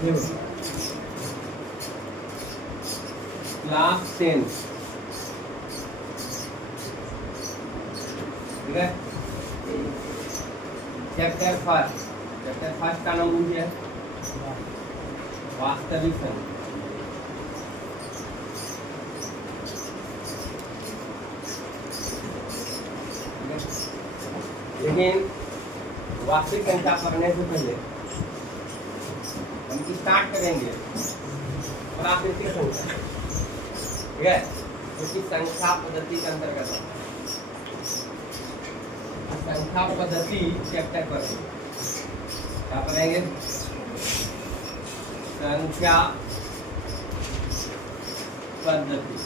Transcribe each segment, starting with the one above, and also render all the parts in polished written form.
Class 10 ठीक है। Chapter first का नाम मुझे वास्तविक संख्या। लेकिन वास्तविक संख्या पढ़ने से पहले हम स्टार्ट करेंगे प्राकृतिक संख्या, ठीक है, क्योंकि संख्या पद्धति के अंतर्गत संख्या पद्धति चैप्टर पर क्या पढ़ेंगे? संख्या पद्धति,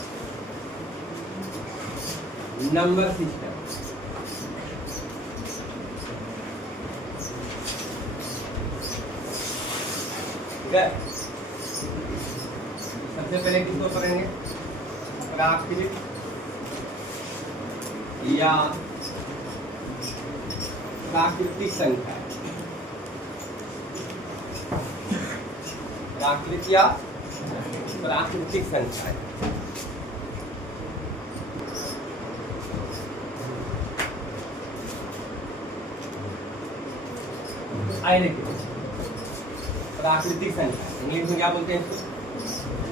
नंबर सिस्टम। ठीक है, सबसे पहले किसको पढ़ेंगे? प्राकृतिक या प्राकृतिक संख्या, प्राकृतिक या प्राकृतिक संख्या। आइए देखिए, प्राकृतिक संख्या इंग्लिश में क्या बोलते हैं इसको?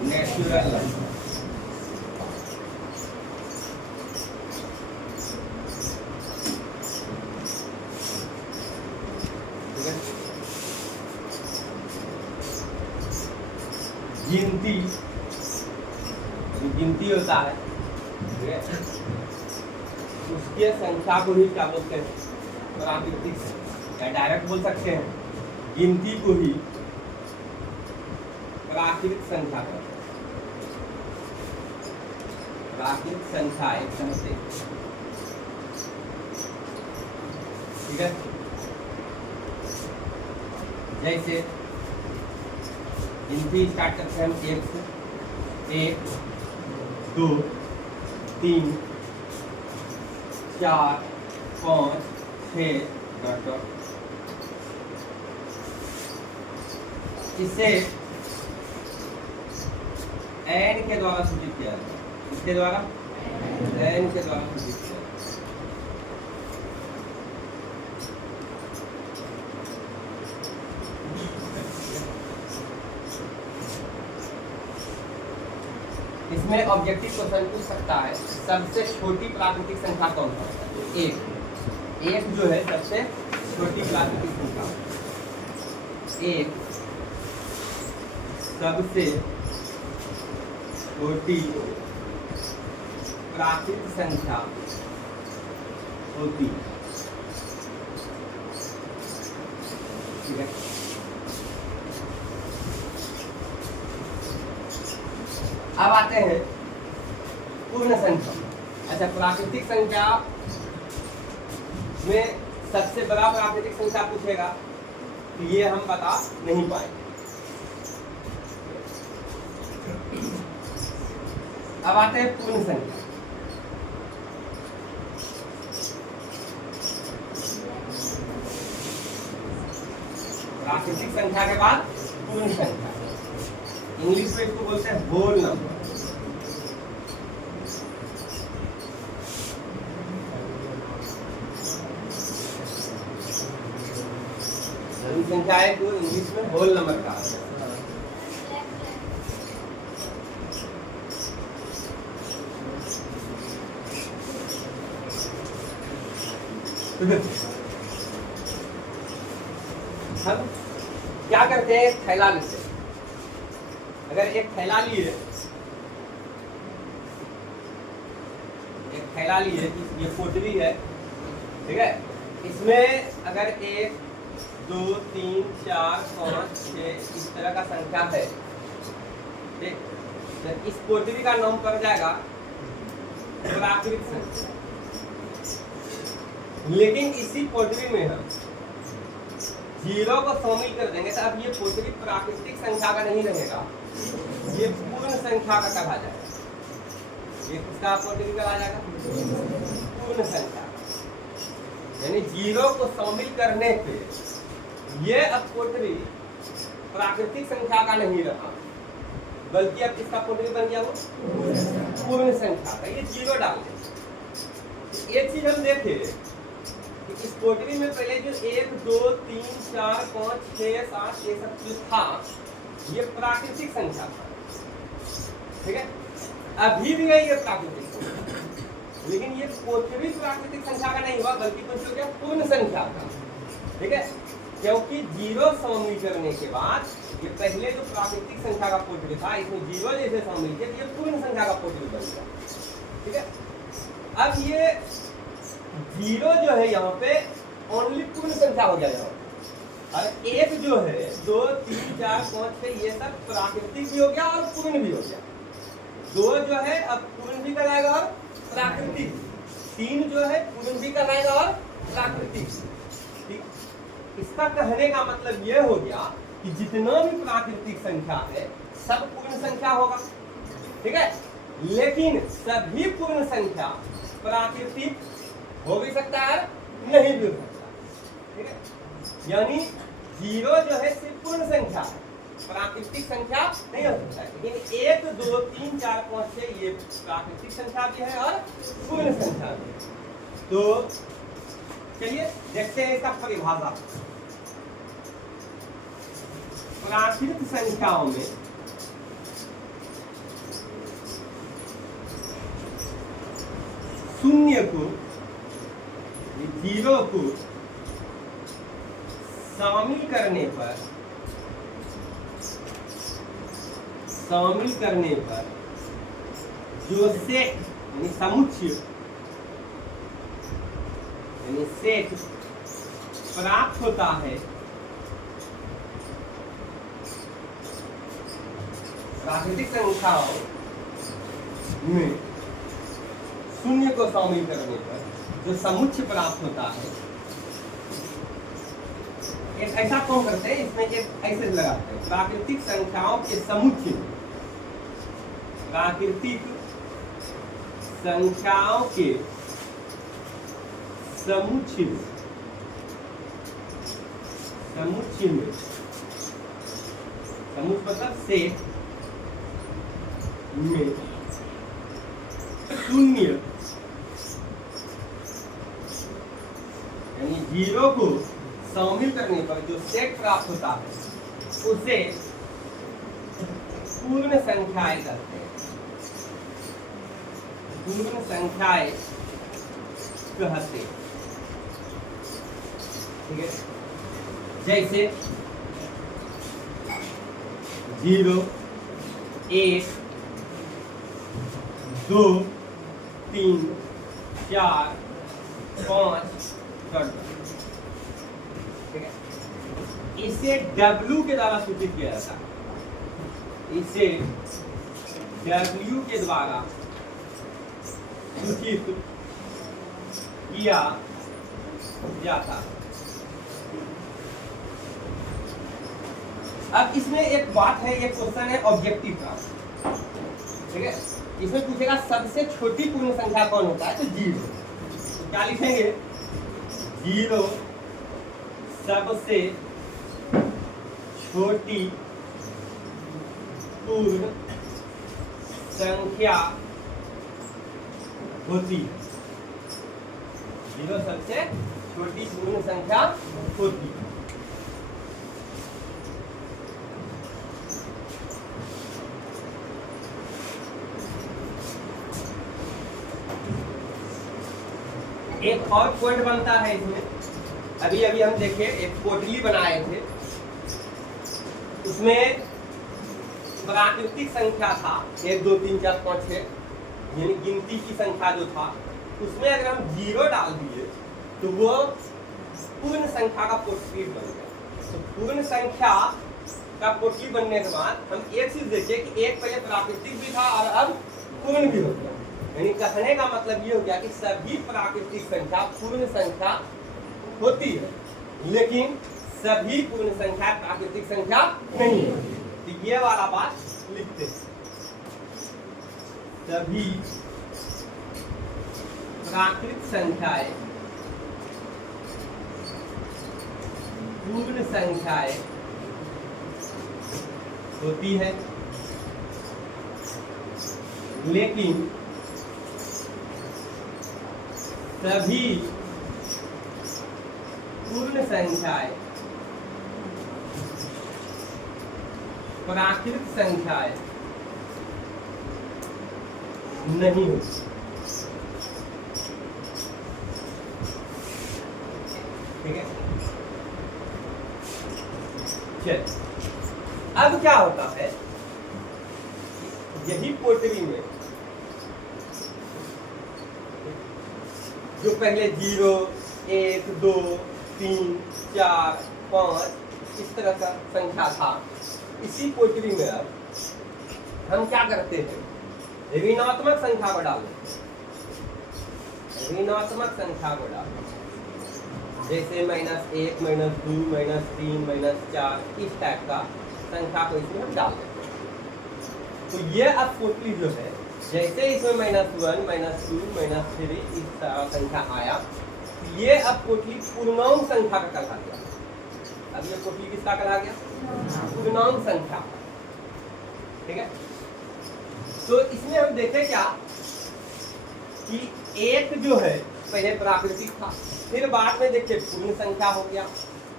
Natural number. गिनती, जो गिनती होता है, ठीक है, उसके संख्या को ही क्या बोलते हैं? प्राकृतिक संख्या। या डायरेक्ट बोल सकते हैं गिनती को ही प्राकृतिक संख्या कहते हैं। प्राकृतिक संख्या एक संख्या, ठीक है। जैसे गिनती स्टार्ट करते हैं हम एक से, 1 2 3 4 5 6 डॉट। इसे n के द्वारा सूचित किया जाता है। इसके द्वारा n के द्वारा सूचित किया जाता है। इसमें ऑब्जेक्टिव क्वेश्चन पूछ सकता है सबसे छोटी प्राकृतिक संख्या कौन सा है? एक जो है सबसे छोटी प्राकृतिक संख्या, एक सबसे छोटी प्राकृतिक संख्या होती, ठीक है। अब आते हैं पूर्ण संख्या। अच्छा, प्राकृतिक संख्या में सबसे बड़ा प्राकृतिक संख्या पूछेगा तो ये हम बता नहीं पाएंगे। अब आते हैं पूर्ण संख्या। प्राकृतिक संख्या के बाद पूर्ण संख्या, इंग्लिश में इसको बोलते हैं होल नंबर। संख्या है तो इंग्लिश में होल नंबर कहा जाता है। हम क्या करते हैं? थैला लेते हैं। अगर एक थैला लिए, ये पोटली है, ठीक है, इसमें अगर 1 2 3 4 5 6 इस तरह का संख्या है, ठीक, तो इस पोटली का नाम पड़ जाएगा प्राकृतिक संख्या। लेकिन इसी पोटली में हम 0 को शामिल कर देंगे तो अब ये पोटली प्राकृतिक संख्या का नहीं रहेगा, ये पूर्ण संख्या का कहा जाएगा। ये किसका पोटली कहा जाएगा? पूर्ण संख्या। यानी 0 को शामिल करने पे ये अब पोटली प्राकृतिक संख्या का नहीं रहा, बल्कि अब किसका कोटरी बन गया, वो पूर्ण संख्या का। ये जीरो डाल दें। एक चीज हम देखे कि इस कोटरी में पहले जो 1 2 3 4 5 6 7 ये सब जो था ये प्राकृतिक संख्या था, ठीक है। अभी भी है ये प्राकृतिक संख्या, लेकिन ये कोटरी प्राकृतिक संख्या का नहीं हुआ, बल्कि कुछ हो गया पूर्ण संख्या का, ठीक है। क्योंकि जीरो शामिल करने के बाद ये पहले जो प्राकृतिक संख्या का कोटरी था, इसमें जीरो जैसे शामिल किया, ये पूर्ण संख्या का कोटरी बन गया, ठीक है। अब ये जीरो जो है यहाँ पे ओनली पूर्ण संख्या हो गया यहाँ, और एक जो है 2 3 4 5 6 ये सब प्राकृतिक भी हो गया और पूर्ण भी हो गया। 2 जो है अब पूर्ण भी कराएगा और प्राकृतिक, 3 जो है पूर्ण भी कराएगा और प्राकृतिक, ठीक। इसका कहने का मतलब ये हो गया कि जितना भी प्राकृतिक संख्या है सब पूर्ण संख्या होगा, ठीक है। लेकिन सभी पूर्ण संख्या प्राकृतिक हो भी सकता है, नहीं भी हो सकता, ठीक है। यानी जीरो जो है सिर्फ पूर्ण संख्या है, प्राकृतिक संख्या नहीं हो सकता है। लेकिन 1 2 3 4 5 6 ये प्राकृतिक संख्या भी है और पूर्ण संख्या भी है। तो चलिए देखते हैं इसका परिभाषा। प्राकृत संख्याओं में शून्य को, जीरो को शामिल करने पर जो सेट यानी समुच्चय यानी सेट प्राप्त होता है, प्राकृतिक संख्याओं में शून्य को शामिल करने पर जो समुच्चय प्राप्त होता है, एक ऐसा कौन करते हैं, इसमें एक ऐसे लगाते हैं, प्राकृतिक संख्याओं के समुच्चय, प्राकृतिक संख्याओं के समुच्चय में, समुच्चय मतलब सेट में शून्य यानी जीरो को शामिल करने पर जो सेट प्राप्त होता है उसे पूर्ण संख्याएं कहते हैं, पूर्ण संख्याएं कहते हैं, ठीक है। जैसे 0 1 2 3 4 5 ठीक है। इसे W के द्वारा सूचित किया जाता है, इसे W के द्वारा सूचित किया जाता है। अब इसमें एक बात है, एक क्वेश्चन है ऑब्जेक्टिव का, ठीक है। इसमें पूछेगा सबसे छोटी पूर्ण संख्या कौन होता है, तो 0। तो क्या लिखेंगे, 0 सबसे छोटी पूर्ण संख्या होती है, 0 सबसे छोटी पूर्ण संख्या होती है। एक और पॉइंट बनता है इसमें, अभी अभी हम देखे एक पोटली बनाए थे, उसमें प्राकृतिक संख्या था 1 2 3 4 5 6 यानी गिनती की संख्या जो था, उसमें अगर हम 0 डाल दिए तो वो पूर्ण संख्या का पोटली बन गया। तो पूर्ण संख्या का पोटली बनने के बाद हम एक चीज देखे कि एक पहले प्राकृतिक भी था और अब पूर्ण भी हो गया। यानी कहने का मतलब ये हो गया कि सभी प्राकृतिक संख्या पूर्ण संख्या होती है, लेकिन सभी पूर्ण संख्या प्राकृतिक संख्या नहीं होती। तो ये वाला बात लिखते हैं, सभी प्राकृतिक संख्याएं पूर्ण संख्याएं होती है, लेकिन सभी पूर्ण संख्याएं प्राकृत संख्याएं नहीं होती। ठीक है, चल अब क्या होता है, यही पोटरी में जो पहले 0, 1, 2, 3, 4, 5 इस तरह का संख्या था, इसी पोटरी में अब हम क्या करते हैं, ऋणात्मक संख्या को डालते हैं। ऋणात्मक संख्या को डालते हैं, जैसे -1, -2, -3, -4 इस टाइप का संख्या को इसमें हम डाल देते हैं। तो ये अब पोटली जो है, जैसे इसमें -1, -2, -3 इस तरह संख्या आया, ये अब पोटली पूर्णांक संख्या का कहला गया। अब ये पोटली किसका कहला गया? पूर्णांक संख्या। ठीक है, तो इसमें हम देखें क्या कि एक जो है पहले प्राकृतिक था, फिर बाद में देखिए पूर्ण संख्या हो गया।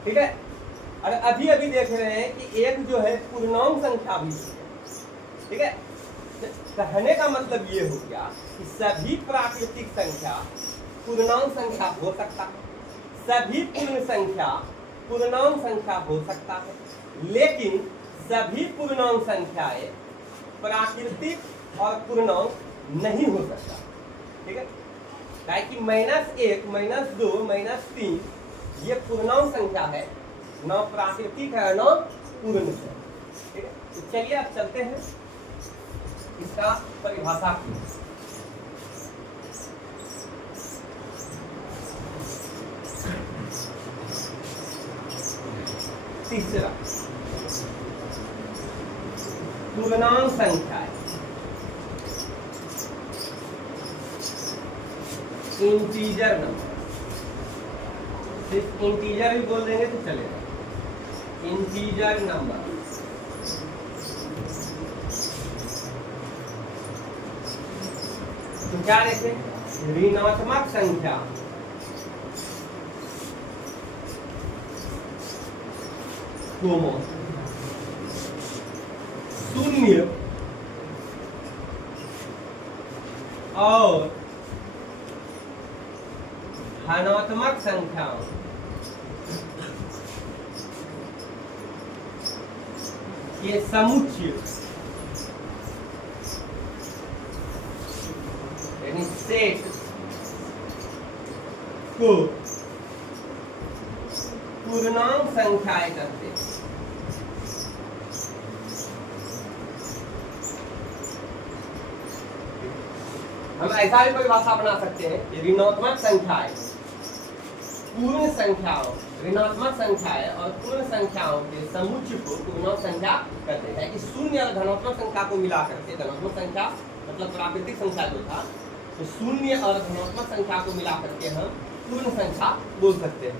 ठीक है, और अभी अभी देख रहे हैं कि एक जो है पूर्णांक संख्या भी है। ठीक है, कहने का मतलब ये हो गया कि सभी प्राकृतिक संख्या पूर्णांक संख्या हो सकता है, सभी पूर्ण संख्या पूर्णांक संख्या हो सकता है, लेकिन सभी पूर्णांक संख्याएं प्राकृतिक और पूर्णांक नहीं हो सकता। ठीक है, कि -1, -2, -3 ये पूर्णांक संख्या है, न प्राकृतिक है न पूर्ण है। ठीक है, तो चलिए अब चलते हैं इसका परिभाषा की। तीसरा, पूर्णांक संख्या इंटीजर नंबर, सिर्फ इंटीजर भी बोल देंगे तो चलेगा। इंटीजर नंबर तो क्या देखें, ऋणात्मक संख्या शून्य और धनात्मक संख्याओं के समुच्चय यानी सेट को पूर्णांक संख्याएं करते हैं। हम ऐसा भी परिभाषा बना सकते हैं कि ऋणात्मक संख्याएं पूर्ण संख्याओं, ऋणात्मक संख्याएं और पूर्ण संख्याओं के समुच्चय को पूर्णांक संख्या कहते हैं। कि शून्य और धनात्मक संख्या को मिला करके, धनात्मक संख्या मतलब प्राकृतिक संख्या जो था, तो शून्य और धनात्मक संख्या को मिला करके हम पूर्ण संख्या बोल सकते हैं।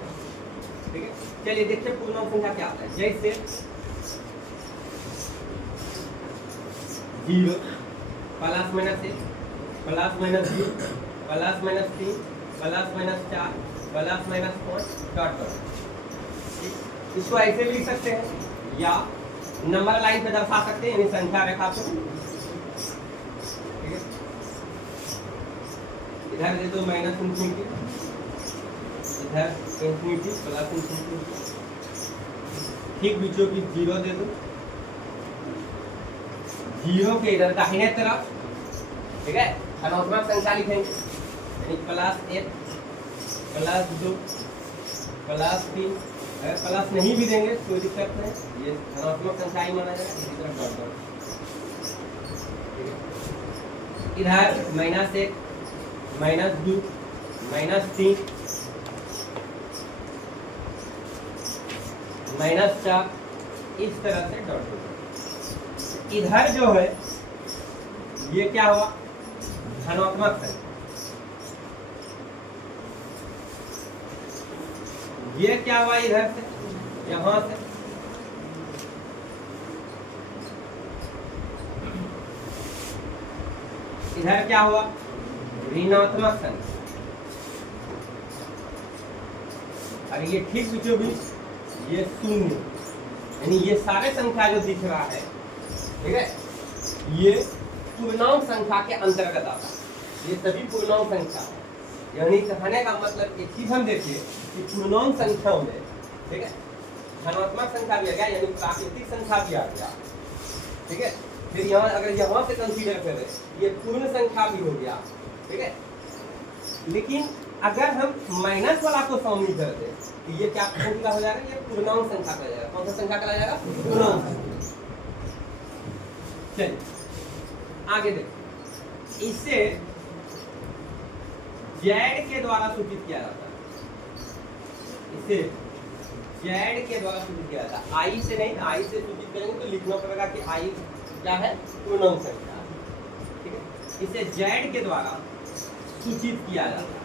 ठीक है, चलिए देखिए पूर्णांक संख्या क्या है। जैसे 0 +-1 +-2 +-3 +-4 +-5 डॉट डॉट। इसको ऐसे भी लिख सकते हैं या नंबर लाइन पे दर्शा सकते हैं, यानी संख्या रेखा पे। ठीक है, इधर दे दो -∞, इधर ∞, +∞, ठीक बीचों बीच 0 दे दो। 0 के इधर दाहिने तरफ, ठीक है, धनात्मक संख्या लिखेंगे, यानी +1 +2 +3। अगर प्लस नहीं भी देंगे कोई दिक्कत नहीं, ये धनात्मक संख्या ही माना जाएगा। इसी तरह डॉट डॉट। इधर -1 -2 -3 -4 इस तरह से डॉट डॉट। इधर जो है ये क्या हुआ, धनात्मक संख्या। ये क्या हुआ, इधर से यहाँ से इधर क्या हुआ, ऋणात्मक संख्या, और ये ठीक बीचों बीच ये शून्य, यानी ये सारे संख्या जो दिख रहा है, ठीक है, ये पूर्णांक संख्या के अंतर्गत आता है। ये सभी पूर्णांक संख्या है, यानी कहने का मतलब एक चीज हम देखिए कि पूर्णांक संख्याओं में, ठीक है, धनात्मक संख्या भी आ गया, यानी प्राकृतिक संख्या भी आ गया, ठीक है। फिर यहाँ अगर यहाँ से कंसीडर करें, ये पूर्ण संख्या भी हो गया, ठीक है। लेकिन अगर हम माइनस वाला को शामिल कर दें तो ये क्या संख्या हो जाएगा, ये पूर्णांक संख्या का जाएगा। कौन सा संख्या का जाएगा, पूर्णांक संख्या। चलिए आगे देखिए, इसे जेड के द्वारा सूचित किया जाता है, इसे जेड के द्वारा सूचित किया जाता है, आई से नहीं, आई से सूचित करेंगे तो लिखना पड़ेगा कि आई क्या है, पूर्णांक संख्या, ठीक है। इसे जेड के द्वारा सूचित किया जाता है।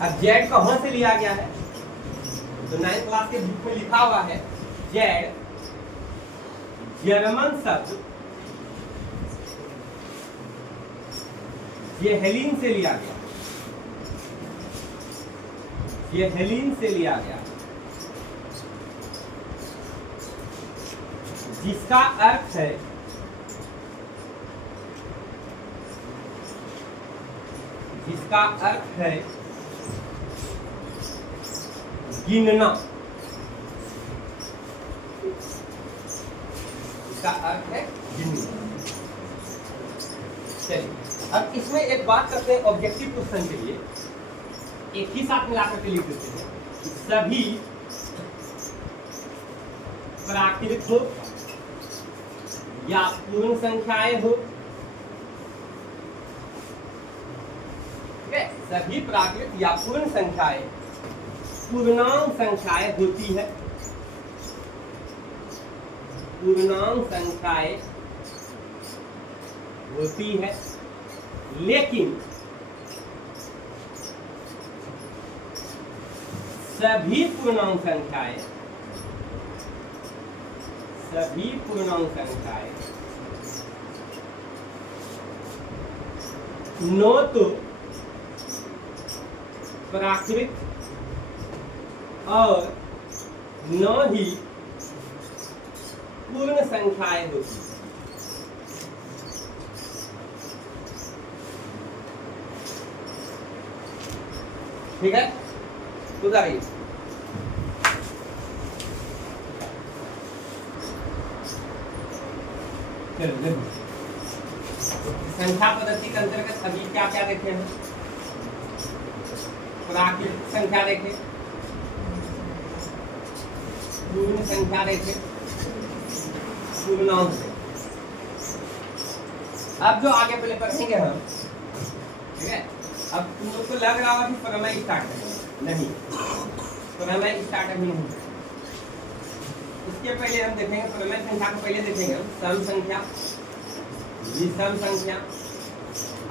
अब जेड कहां से लिया गया है, तो 9th क्लास के बुक में लिखा हुआ है, जेड जर्मन शब्द जेहेलिन से लिया गया, जेहेलिन से लिया गया, जिसका अर्थ है गिनना, इसका अर्थ है गिनना। चलिए अब इसमें एक बात करते हैं, ऑब्जेक्टिव क्वेश्चन के लिए एक ही साथ मिलाकर के लिख देते हैं, सभी प्राकृत हो या पूर्ण संख्याएं हो, ठीक है, सभी प्राकृत या पूर्ण संख्याएं पूर्णांक संख्याएं होती है, पूर्णांक संख्याएं होती है, लेकिन सभी पूर्णांक संख्याएं न तो प्राकृत और न ही पूर्ण संख्याएं होती हैं। ठीक है, उदाहरण संख्या पद्धति के अंतर्गत अभी क्या क्या देखे हैं, प्राकृतिक संख्या देखे, पूर्ण संख्या देखे, पूर्णांक से। अब जो आगे पहले पढ़ेंगे हम, ठीक है, अब तुम लोग को लग रहा होगा कि प्रमेय स्टार्ट है, नहीं, प्रमेय स्टार्ट अभी नहीं। इसके पहले हम देखेंगे प्रमेय संख्या को पहले देखेंगे हम सम संख्या, विषम संख्या,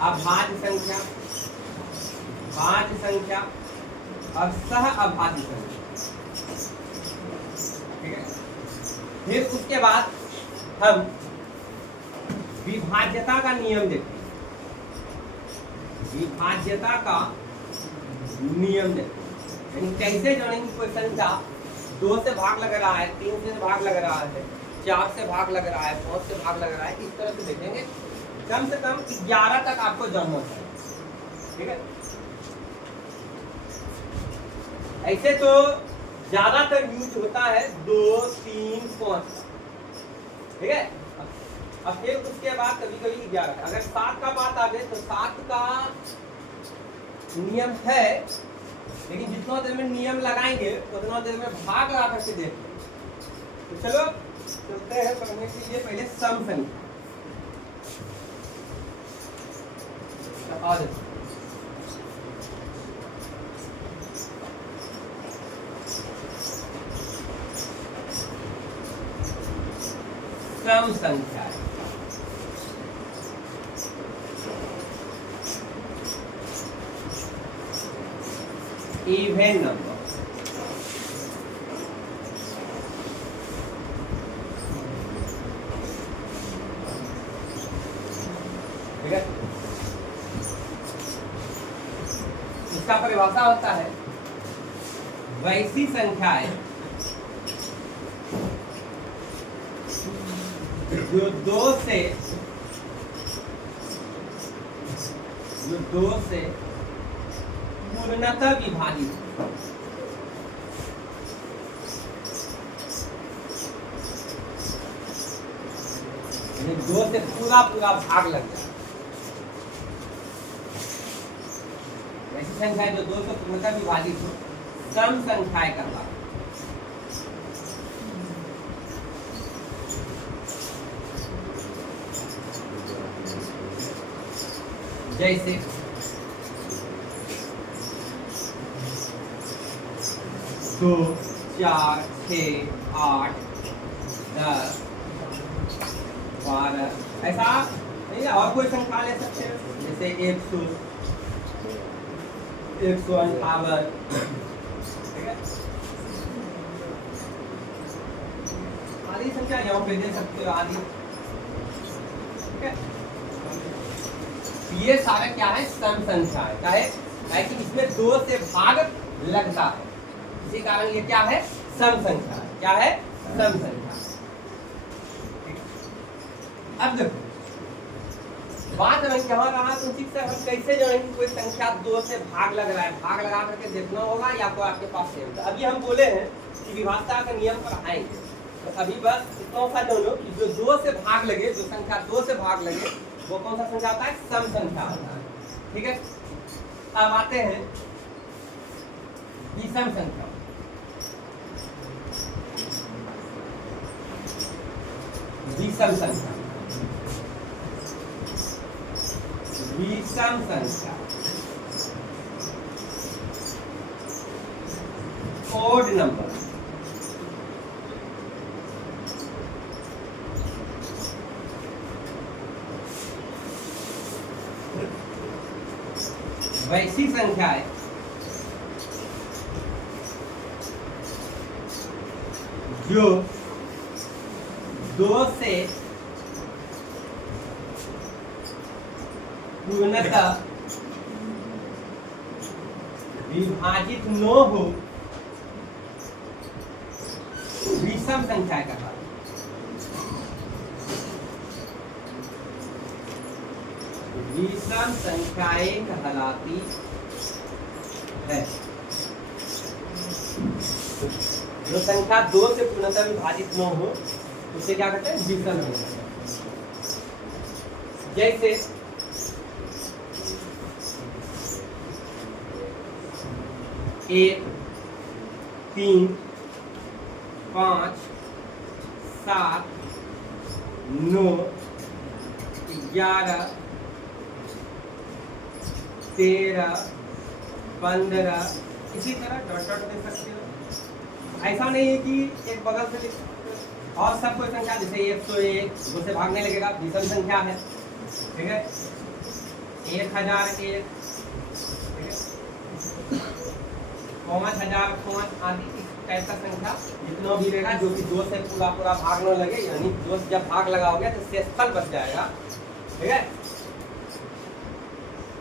अभाज्य संख्या, भाज्य संख्या और सह अभाज्य संख्या, ठीक है। फिर उसके बाद हम विभाज्यता का नियम देखेंगे, विभाज्यता का नियम देखेंगे, यानी कैसे जानेंगे कोई संख्या 2 से भाग लग रहा है, 3 से भाग लग रहा है, 4 से भाग लग रहा है, 5 से भाग लग रहा है, इस तरह से देखेंगे। कम से कम 11 तक आपको जानना चाहिए, ठीक है। ऐसे तो ज्यादातर यूज होता है 2, 3, 5, ठीक है। अब फिर उसके बाद कभी कभी 11, अगर 7 का बात आ गए तो 7 का नियम है, लेकिन जितना देर में नियम लगाएंगे उतना देर में भाग लगा करके देखेंगे। तो चलो चलते हैं पढ़ने के लिए पहले सम संख्या। सम संख्या इवन नंबर, ठीक है। इसका परिभाषा होता है वैसी संख्याएं जो दो से पूर्णतः विभाजित, दो से पूरा भाग लग जाए, ऐसी संख्या जो दो से पूर्णतः विभाजित हो, सम संख्याएं कहलाती हैं। जैसे 2, 4, 6, 8, 10, 12, ऐसा नहीं है। और कोई संख्या ले सकते हैं, जैसे 100, 158, ठीक है। आदि संख्या यहाँ पे दे सकते हो, आदि, ठीक है। ये सारा क्या है, सम संख्या है। क्या है कि इसमें 2 से भाग लगता है, इसी कारण ये क्या है, सम संख्या है। क्या है, सम संख्या। अब देखो बात में यहाँ रहा तो ठीक से हम कैसे जानेंगे कोई संख्या 2 से भाग लग रहा है। भाग लगा करके देखना होगा या तो आपके पास सेम। तो अभी हम बोले हैं कि विभाज्यता का नियम पर आएंगे, तो अभी बस इतना सा जानो कि जो 2 से भाग लगे, जो संख्या 2 से भाग लगे, वो कौन सा संख्या होता है, सम संख्या होता है। ठीक है। अब आते हैं विषम संख्या। विषम संख्या, विषम संख्या ओड नंबर, वैसी संख्याएं जो 2 से पूर्णतः विभाजित न हो, विषम संख्या कहलाती है। विषम संख्याएं कहलाती है। जो संख्या 2 से पूर्णतः विभाजित न हो उसे क्या कहते हैं, विषम संख्या। जैसे 1, 3, 5, 7, 9, 11, 13, 15, इसी तरह डॉट डॉट दे सकते हो। ऐसा नहीं है कि एक बगल से लिख सकते हो। और सब कोई संख्या जैसे 101 2 से भागने लगेगा, विषम संख्या है। ठीक है। 1001, ठीक है, 5005 आदि इस टाइप का संख्या जितना भी रहेगा जो कि 2 से पूरा भाग न लगे, यानी 2 से जब भाग लगाओगे तो शेषफल बच जाएगा। ठीक है।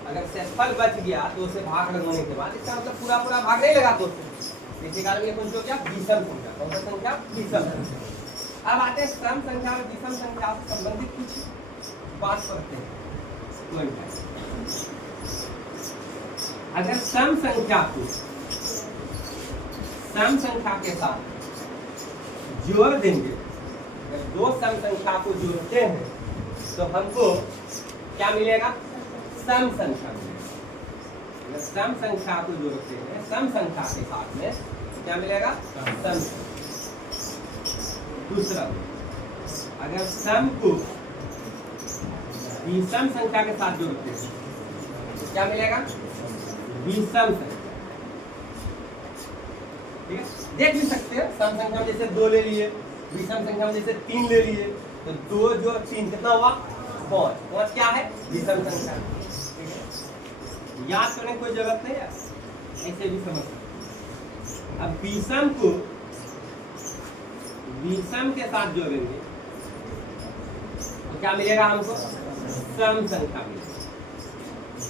अगर शेषफल बच गया 2 से भाग लगाने के बाद, इसका मतलब पूरा भाग नहीं लगा 2 से, इसी कारण ये कौन सा हो गया, विषम संख्या। कौन सा संख्या, विषम संख्या। अब आते हैं सम संख्या और विषम संख्या से संबंधित कुछ बात करते हैं। अगर सम संख्या को सम संख्या के साथ जोड़ देंगे, अगर 2 सम संख्या को जोड़ते हैं तो हमको क्या मिलेगा, सम संख्या मिलेगा। अगर सम संख्या को जोड़ते हैं सम संख्या के साथ में क्या मिलेगा, सम। दूसरा, अगर सम को विषम संख्या के साथ जोड़ते हैं तो क्या मिलेगा, विषम संख्या। ठीक है। देख भी सकते हैं, सम संख्या में जैसे 2 ले लिए, विषम संख्या में जैसे 3 ले लिए, तो 2 जो 3 कितना हुआ, 5। 5 क्या है, विषम संख्या। ठीक है। याद करने की कोई जरूरत नहीं है, ऐसे भी समझ सकते। अब विषम को विषम के साथ जोड़ेंगे तो क्या मिलेगा हमको, सम संख्या मिलेगी।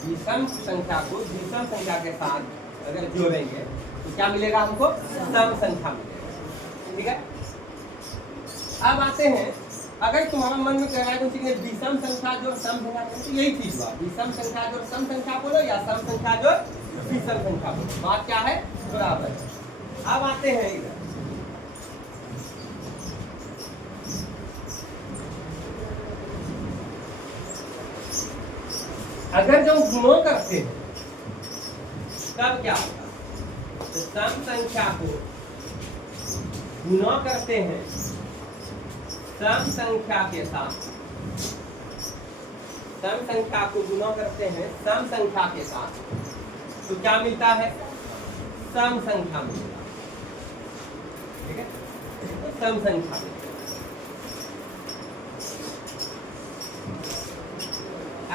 विषम संख्या को विषम संख्या के साथ अगर जोड़ेंगे तो क्या मिलेगा हमको? सम संख्या मिलेगा। ठीक है, अब आते हैं, अगर तुम्हारा मन में कह रहा है तो विषम संख्या जो सम संख्या, तो यही चीज हुआ, विषम संख्या जो सम संख्या बोलो या सम संख्या जो विषम संख्या बोलो, बात क्या है? बराबर है। अब आते हैं इधर, अगर जो गुणों करते हैं तब क्या होगा? तो सम संख्या को गुणा करते हैं सम संख्या के साथ, सम संख्या को गुणा करते हैं सम संख्या के साथ, तो क्या मिलता है? सम संख्या मिलेगा। ठीक है, तो सम संख्या मिलेगा।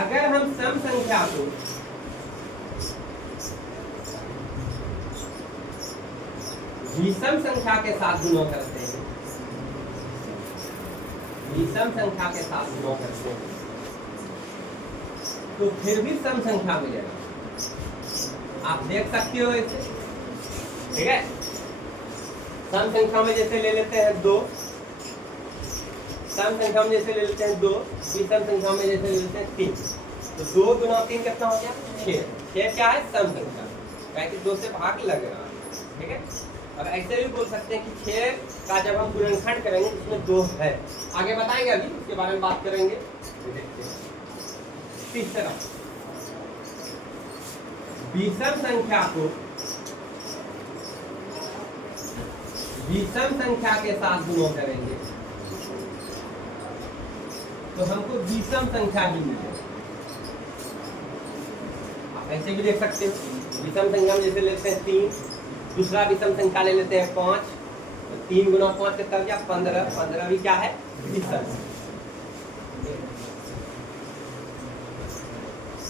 अगर हम सम संख्या को विषम संख्या के साथ गुणा करते हैं, विषम संख्या के साथ गुणा करते हैं, तो फिर भी सम संख्या मिलेगा। आप देख सकते हो इसे। ठीक है, सम संख्या में जैसे ले लेते हैं 2, सम संख्या में जैसे ले लेते हैं 2, विषम संख्या में जैसे ले लेते हैं 3, तो 2 गुना 3 कितना हो गया? 6। 6 क्या है? सम संख्या, क्योंकि 2 से भाग लग रहा है। ठीक है, और ऐसे भी बोल सकते हैं कि 6 का जब हम गुणनखंड करेंगे उसमें 2 है, आगे बताएंगे, अभी उसके बारे में बात करेंगे। तीसरा, विषम संख्या को विषम संख्या के साथ गुणा करेंगे तो हमको विषम संख्या ही मिलेगी। आप ऐसे भी देख सकते हो, विषम संख्या में जैसे लेते हैं 3, दूसरा विषम संख्या ले लेते हैं 5, तो 3 गुना 5 कितना हो गया? 15। 15 भी क्या है? विषम।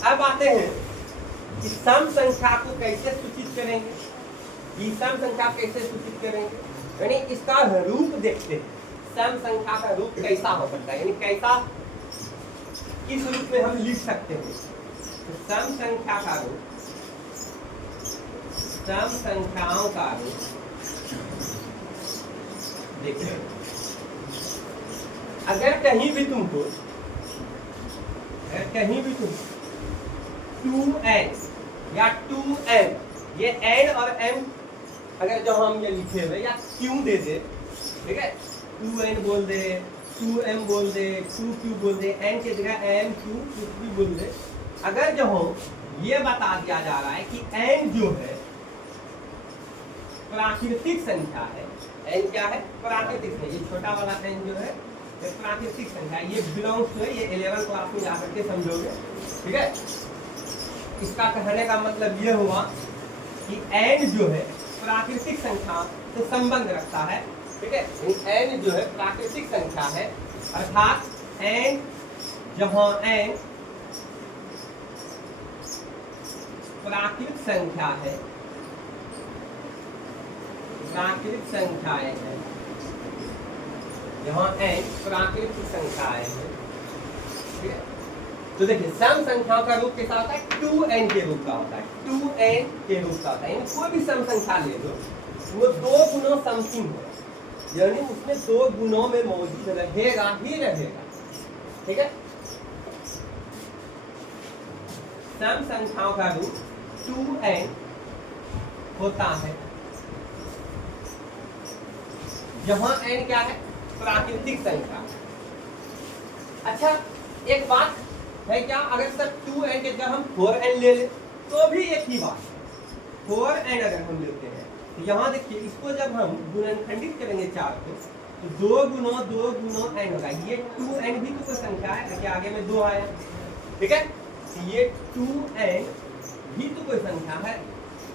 अब आते हैं कि सम संख्या को कैसे सूचित करेंगे, विषम संख्या कैसे सूचित करेंगे, यानी इसका रूप देखते हैं। सम संख्या का रूप कैसा हो सकता है, यानी कैसा, किस रूप में हम लिख सकते हैं? तो सम संख्या का रूप, सम संख्याओं का रूप देखिए, अगर कहीं भी तुमको 2n या 2m, ये n और m अगर जो हम ये लिखे हुए या क्यों दे दे, ठीक है, 2n बोल दे, 2m बोल दे, 2q बोल दे, n की जगह m q कुछ भी बोल दे, अगर जो हो ये बता दिया जा रहा है कि n जो है प्राकृतिक संख्या है, n क्या है? प्राकृतिक है। ये छोटा वाला n जो है ये प्राकृतिक संख्या है, ये बिलोंग्स टू है, ये 11 को आप जा करके समझोगे। ठीक है, इसका कहने का मतलब ये हुआ कि n जो है प्राकृतिक संख्या से संबंध रखता है। ठीक है, n जो है प्राकृतिक संख्या है, अर्थात n जहां n प्राकृतिक संख्या है, प्राकृतिक संख्याएं हैं, यहाँ n प्राकृतिक संख्याएं हैं। ठीक है, तो देखिए सम संख्याओं का रूप कैसा होता है? 2n के रूप का होता है, 2n के रूप का होता है। यानी कोई भी सम संख्या ले लो, वो 2 गुणों समथिंग है, यानी उसमें 2 गुणों में मौजूद रहेगा ही रहेगा। ठीक है, सम संख्याओं का रूप 2n होता है, जहां n क्या है? प्राकृतिक संख्या। अच्छा, एक बात है क्या, अगर सर 2n के जगह हम 4n ले ले तो भी एक ही बात है। 4n अगर हम लेते हैं तो यहाँ देखिए, इसको जब हम गुणनखंडित करेंगे 4 को, तो 2 गुणों n होगा। ये 2n भी तो कोई संख्या है, देखिए आगे में 2 आया। ठीक है, ये 2n भी तो कोई संख्या है।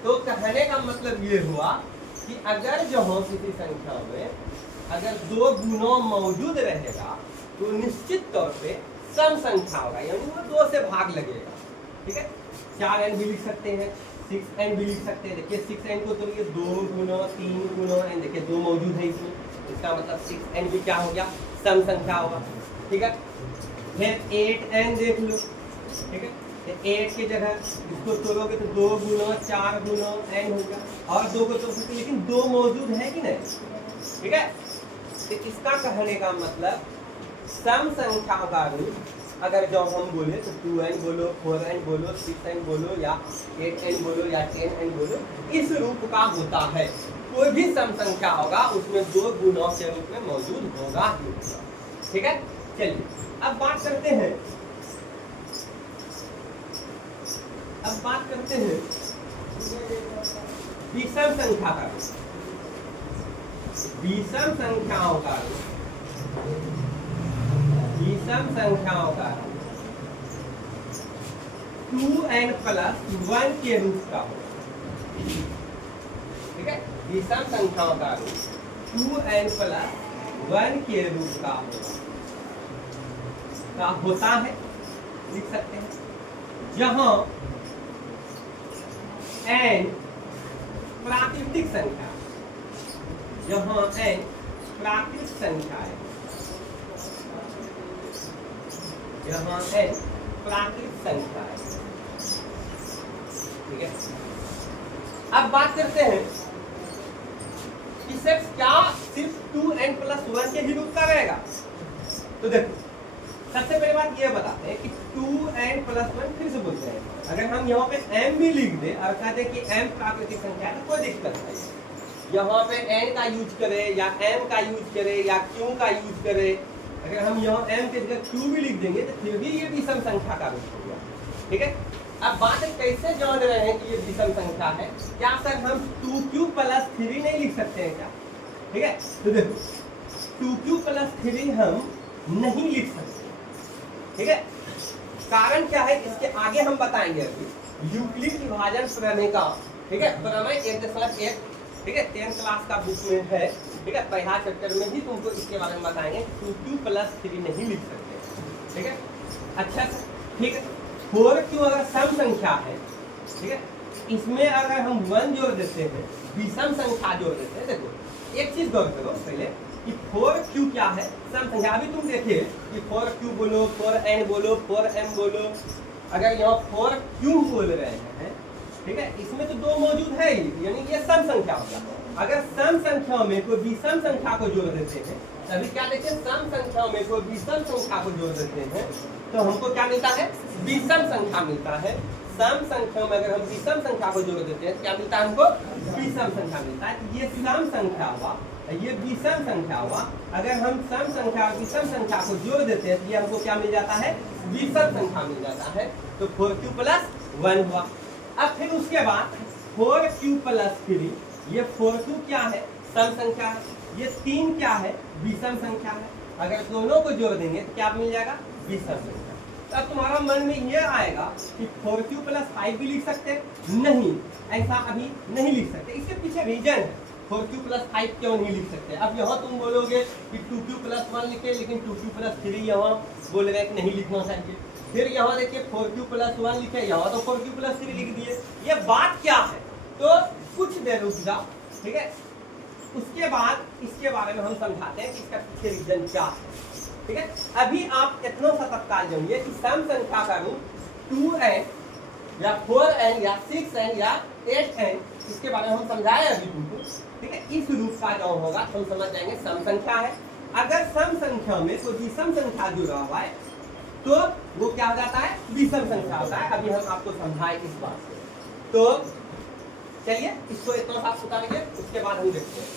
तो कहने का मतलब ये हुआ कि अगर जो हो किसी संख्या में अगर 2 गुणों मौजूद रहेगा तो निश्चित तौर पे सम संख्या होगा, यानी वो 2 से भाग लगेगा। ठीक है, 4n भी लिख सकते हैं, 6n भी लिख सकते हैं। देखिए 6n को तो ये 2 गुणों 3 गुणों n, देखिए 2 मौजूद है इसमें, इसका मतलब 6n भी क्या हो गया? सम संख्या होगा। ठीक है, फिर 8n देख लो, ठीक है। 8 की जगह इसको तोड़ोगे तो 2 गुना 4 गुना n होगा, और 2 को तोड़ सकते, लेकिन 2 मौजूद है कि नहीं, ठीक है। तो इसका कहने का मतलब सम संख्या का रूप अगर जब हम बोले तो 2n बोलो, 4n बोलो, 6n बोलो, या 8n बोलो, या 10n बोलो, इस रूप का होता है। कोई भी सम संख्या होगा उसमें 2 गुणों के रूप में मौजूद होगा ही होगा, ठीक है। चलिए अब बात करते हैं विषम संख्या का रूप। विषम संख्याओं का रूप 2n प्लस 1 के रूप का होगा, ठीक है। विषम संख्याओं का रूप 2n प्लस 1 के रूप का होता है, लिख सकते हैं। जहां n प्राकृतिक संख्या, जहां n प्राकृतिक संख्या है, जहां n प्राकृतिक संख्या है, ठीक है। अब बात करते हैं कि सिर्फ क्या सिर्फ 2n प्लस 1 के ही रूप का रहेगा। तो देखो सबसे पहले बात ये बताते हैं कि 2n प्लस 1 फिर से बोलते हैं, अगर हम यहाँ पे m भी लिख दे और कहते हैं कि m प्राकृतिक संख्या है तो कोई दिक्कत नहीं है। यहाँ पे n का यूज करे या m का यूज करे या q का यूज करे, अगर हम यहाँ m के जगह q भी लिख देंगे तो फिर भी ये विषम संख्या का रूप होगा, ठीक है। अब बात है कैसे जान रहे हैं कि ये विषम संख्या है। क्या सर हम 2q प्लस 3 नहीं लिख सकते हैं क्या, ठीक है। तो देखो 2q प्लस 3 हम नहीं लिख सकते, ठीक है। कारण क्या है इसके आगे हम बताएंगे। अभी यूक्लिड विभाजन प्रमेय का, ठीक है, प्रमेय 1.1, ठीक है, 10th क्लास का बुक में है, ठीक है। पहला चैप्टर में ही तुमको इसके बारे में बताएंगे। 2q प्लस 3 नहीं लिख सकते, ठीक है। अच्छा ठीक है। 4q अगर सम संख्या है, ठीक है, इसमें अगर हम 1 जोड़ देते हैं, विषम संख्या जोड़ देते हैं। देखो एक चीज गौर करो पहले कि 4q क्या है, सम संख्या। अभी तुम देखिए कि 4q बोलो, 4n बोलो, 4m बोलो, अगर यहाँ 4q बोल रहे हैं, ठीक है, इसमें तो 2 मौजूद है ही, यानी ये सम संख्या होगा। अगर सम संख्या में कोई विषम संख्या को जोड़ देते हैं, अभी क्या देखिए सम संख्या में कोई विषम संख्या को जोड़ देते हैं तो हमको क्या मिलता है, विषम संख्या मिलता है। सम संख्या में अगर हम विषम संख्या को जोड़ देते हैं क्या मिलता है, हमको विषम संख्या मिलता है। ये सम संख्या हुआ, ये विषम संख्या हुआ। अगर हम सम संख्या और विषम संख्या को जोड़ देते हैं तो ये हमको क्या मिल जाता है, विषम संख्या मिल जाता है। तो 4q प्लस 1 हुआ। अब फिर उसके बाद 4q प्लस 3, ये 4q क्या है, सम संख्या है, ये 3 क्या है, विषम संख्या है। अगर दोनों को जोड़ देंगे तो क्या मिल जाएगा, विषम संख्या। तब तुम्हारा मन में ये आएगा कि 4q प्लस 5 भी लिख सकते हैं, नहीं, ऐसा अभी नहीं लिख सकते। इसके पीछे रीजन है 4q प्लस 5 क्यों नहीं लिख सकते। अब यहाँ तुम बोलोगे कि 2q प्लस 1 लिखे, लेकिन 2q प्लस 3 यहाँ बोल रहे हैं कि नहीं लिखना चाहिए। फिर यहाँ देखिए 4q प्लस 1 लिखे, यहाँ तो 4q प्लस 3 लिख दिए। ये बात क्या है, तो कुछ देर रुक जाओ, ठीक है। उसके बाद इसके बारे में हम समझाते हैं कि इसका पीछे रीजन क्या है, ठीक है। अभी आप इतना सा तत्काल जानिए कि सम संख्या का रूप 2n या 4n या 6n या 8n, इसके बारे में हम समझाए अभी तुमको, ठीक है। इस रूप का जो होगा हम समझ जाएंगे सम संख्या है। अगर सम संख्या में कोई विषम संख्या जुड़ा हुआ है तो वो क्या हो जाता है, विषम संख्या होता है। अभी हम आपको समझाए इस बात से। तो चलिए इसको इतना साफ सुथरा, उसके बाद हम देखते हैं।